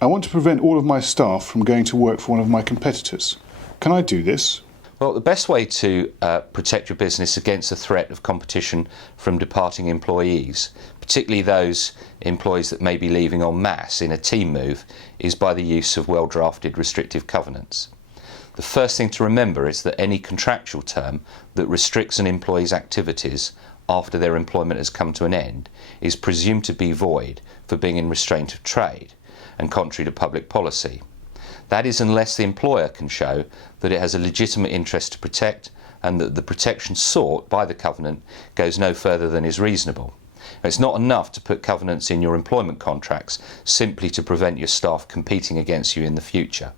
I want to prevent all of my staff from going to work for one of my competitors. Can I do this? Well, the best way to protect your business against the threat of competition from departing employees, particularly those employees that may be leaving en masse in a team move, is by the use of well-drafted restrictive covenants. The first thing to remember is that any contractual term that restricts an employee's activities after their employment has come to an end is presumed to be void for being in restraint of trade and contrary to public policy. That is, unless the employer can show that it has a legitimate interest to protect and that the protection sought by the covenant goes no further than is reasonable. It's not enough to put covenants in your employment contracts simply to prevent your staff competing against you in the future.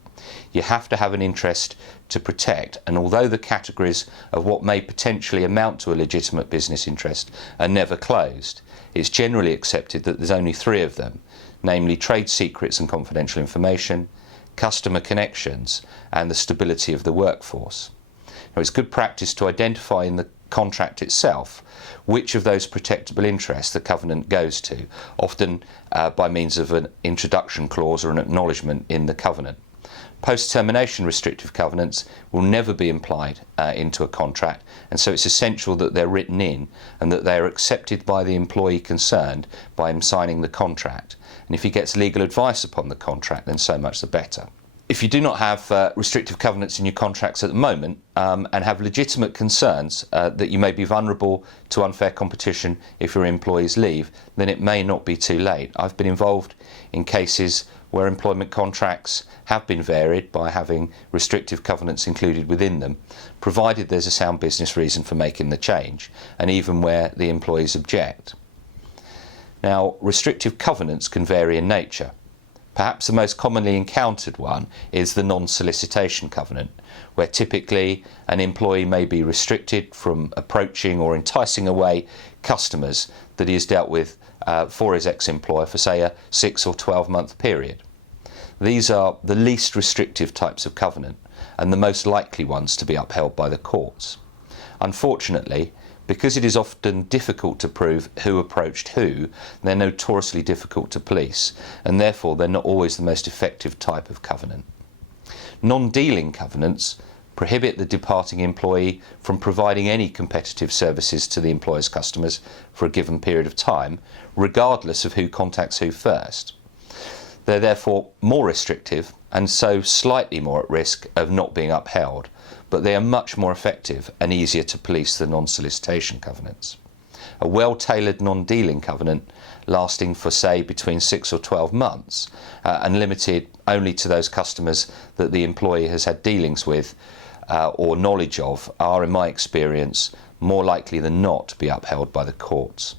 You have to have an interest to protect, and although the categories of what may potentially amount to a legitimate business interest are never closed, it's generally accepted that there's only three of them, namely trade secrets and confidential information, customer connections, and the stability of the workforce. Now, it's good practice to identify in the contract itself which of those protectable interests the covenant goes to, often by means of an introduction clause or an acknowledgement in the covenant. Post-termination restrictive covenants will never be implied into a contract, and so it's essential that they're written in and that they are accepted by the employee concerned by him signing the contract. And if he gets legal advice upon the contract, then so much the better. If you do not have restrictive covenants in your contracts at the moment and have legitimate concerns that you may be vulnerable to unfair competition if your employees leave, then it may not be too late. I've been involved in cases where employment contracts have been varied by having restrictive covenants included within them, provided there's a sound business reason for making the change, and even where the employees object. Now, restrictive covenants can vary in nature. Perhaps the most commonly encountered one is the non-solicitation covenant, where typically an employee may be restricted from approaching or enticing away customers that he has dealt with for his ex-employer for, say, a 6 or 12-month period. These are the least restrictive types of covenant and the most likely ones to be upheld by the courts. Unfortunately, because it is often difficult to prove who approached who, they're notoriously difficult to police, and therefore they're not always the most effective type of covenant. Non-dealing covenants prohibit the departing employee from providing any competitive services to the employer's customers for a given period of time, regardless of who contacts who first. They're therefore more restrictive and so slightly more at risk of not being upheld, but they are much more effective and easier to police than non-solicitation covenants. A well-tailored non-dealing covenant lasting for, say, between 6 or 12 months and limited only to those customers that the employee has had dealings with or knowledge of are, in my experience, more likely than not to be upheld by the courts.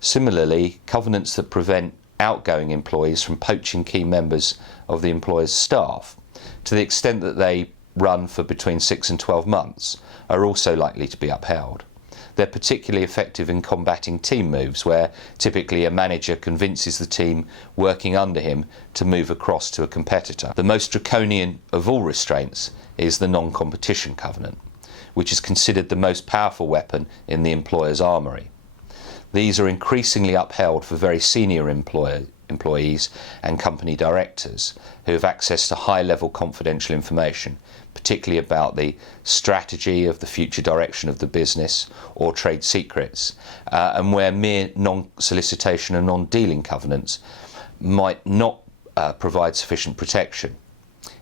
Similarly, covenants that prevent outgoing employees from poaching key members of the employer's staff, to the extent that they run for between 6 and 12 months, are also likely to be upheld. They're particularly effective in combating team moves, where typically a manager convinces the team working under him to move across to a competitor. The most draconian of all restraints is the non-competition covenant, which is considered the most powerful weapon in the employer's armoury. These are increasingly upheld for very senior employees and company directors who have access to high-level confidential information, particularly about the strategy of the future direction of the business or trade secrets, and where mere non-solicitation and non-dealing covenants might not provide sufficient protection.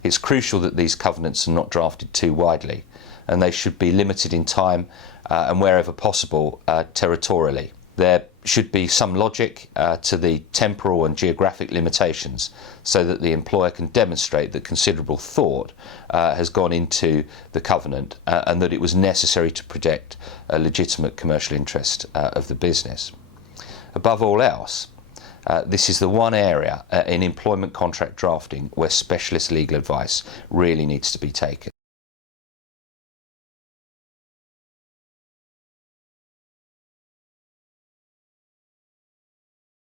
It's crucial that these covenants are not drafted too widely, and they should be limited in time and, wherever possible, territorially. There should be some logic to the temporal and geographic limitations so that the employer can demonstrate that considerable thought has gone into the covenant and that it was necessary to protect a legitimate commercial interest of the business. Above all else, this is the one area in employment contract drafting where specialist legal advice really needs to be taken.